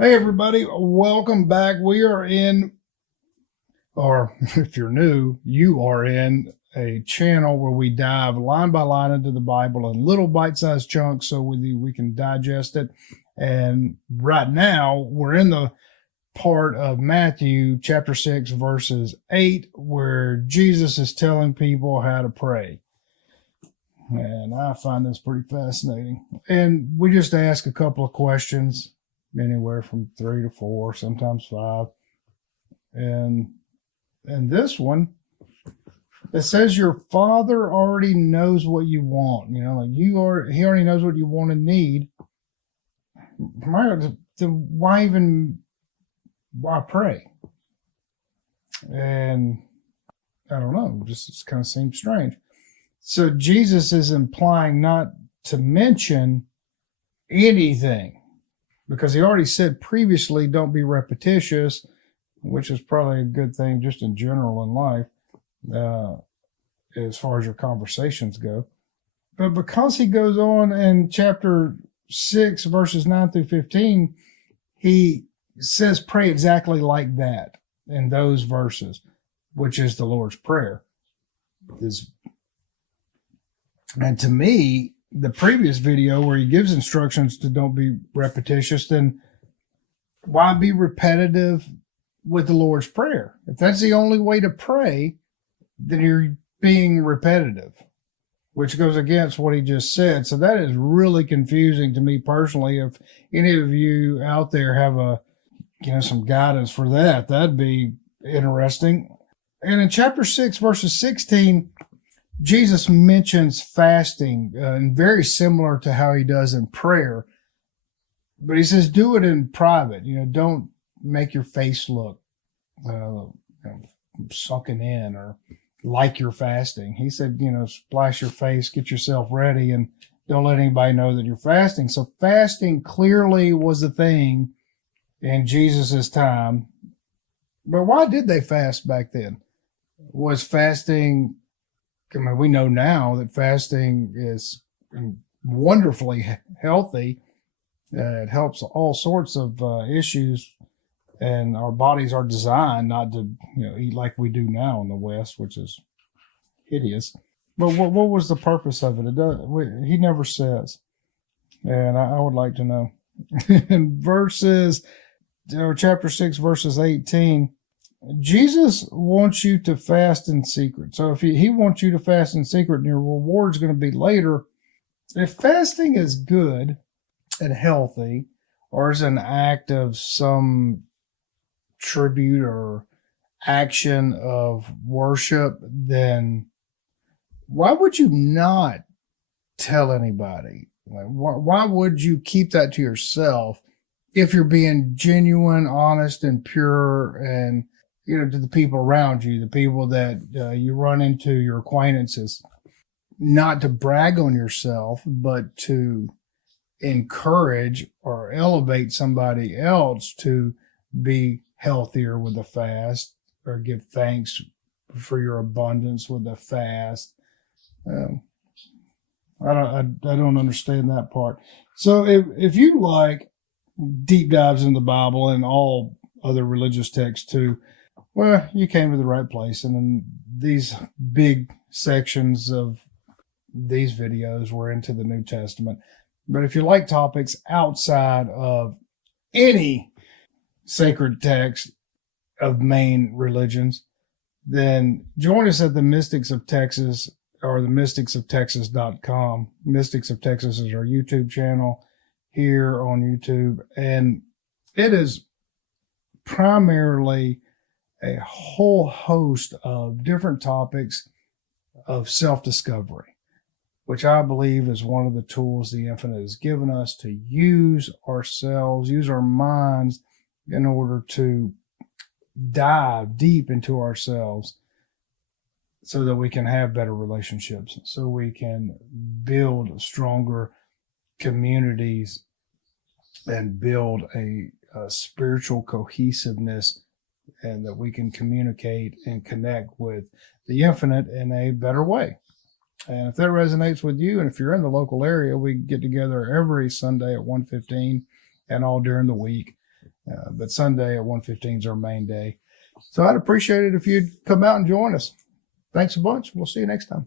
Hey, everybody, welcome back. We are in, or if you're new, you are in a channel where we dive line by line into the Bible in little bite-sized chunks so we can digest it. And right now, we're in the part of Matthew chapter 6, verses 8, where Jesus is telling people how to pray. And I find this pretty fascinating. And we just ask a couple of questions, anywhere from 3 to 4, sometimes 5. And this one, it says your Father already knows what you want. You know, like he already knows what you want and need. Why pray? And I don't know, just kind of seems strange. So Jesus is implying not to mention anything, because he already said previously, don't be repetitious, which is probably a good thing just in general in life, as far as your conversations go. But because he goes on in chapter 6, verses 9 through 15, he says pray exactly like that in those verses, which is the Lord's Prayer. And to me, the previous video where he gives instructions to don't be repetitious, then why be repetitive with the Lord's Prayer? If that's the only way to pray, then you're being repetitive, which goes against what he just said. So that is really confusing to me personally. If any of you out there have some guidance for that, that'd be interesting. And in chapter 6, verses 16, Jesus mentions fasting, and very similar to how he does in prayer. But he says, do it in private. Don't make your face look sunken in or like you're fasting. He said, splash your face, get yourself ready, and don't let anybody know that you're fasting. So fasting clearly was a thing in Jesus's time. But why did they fast back then? Was fasting... we know now that fasting is wonderfully healthy. It helps all sorts of issues, and our bodies are designed not to, eat like we do now in the West, which is hideous. But what was the purpose of it? He never says, and I would like to know. In chapter 6, verses 18. Jesus wants you to fast in secret. So if he wants you to fast in secret, and your reward's going to be later, if fasting is good and healthy, or is an act of some tribute or action of worship, then why would you not tell anybody? Why would you keep that to yourself if you're being genuine, honest, and pure, and to the people around you, the people that you run into, your acquaintances, not to brag on yourself, but to encourage or elevate somebody else to be healthier with a fast, or give thanks for your abundance with a fast. I don't understand that part. So if you like deep dives in the Bible and all other religious texts too, well, you came to the right place. And in these big sections of these videos, we're into the New Testament. But if you like topics outside of any sacred text of main religions, then join us at the Mystics of Texas, or the mysticsofTexas.com. Mystics of Texas is our YouTube channel here on YouTube. And it is primarily a whole host of different topics of self-discovery, which I believe is one of the tools the Infinite has given us to use ourselves, use our minds in order to dive deep into ourselves so that we can have better relationships, so we can build stronger communities and build a spiritual cohesiveness, and that we can communicate and connect with the Infinite in a better way. And if that resonates with you, and if you're in the local area, we get together every Sunday at 1:15 and all during the week. But Sunday at 1:15 is our main day. So I'd appreciate it if you'd come out and join us. Thanks a bunch. We'll see you next time.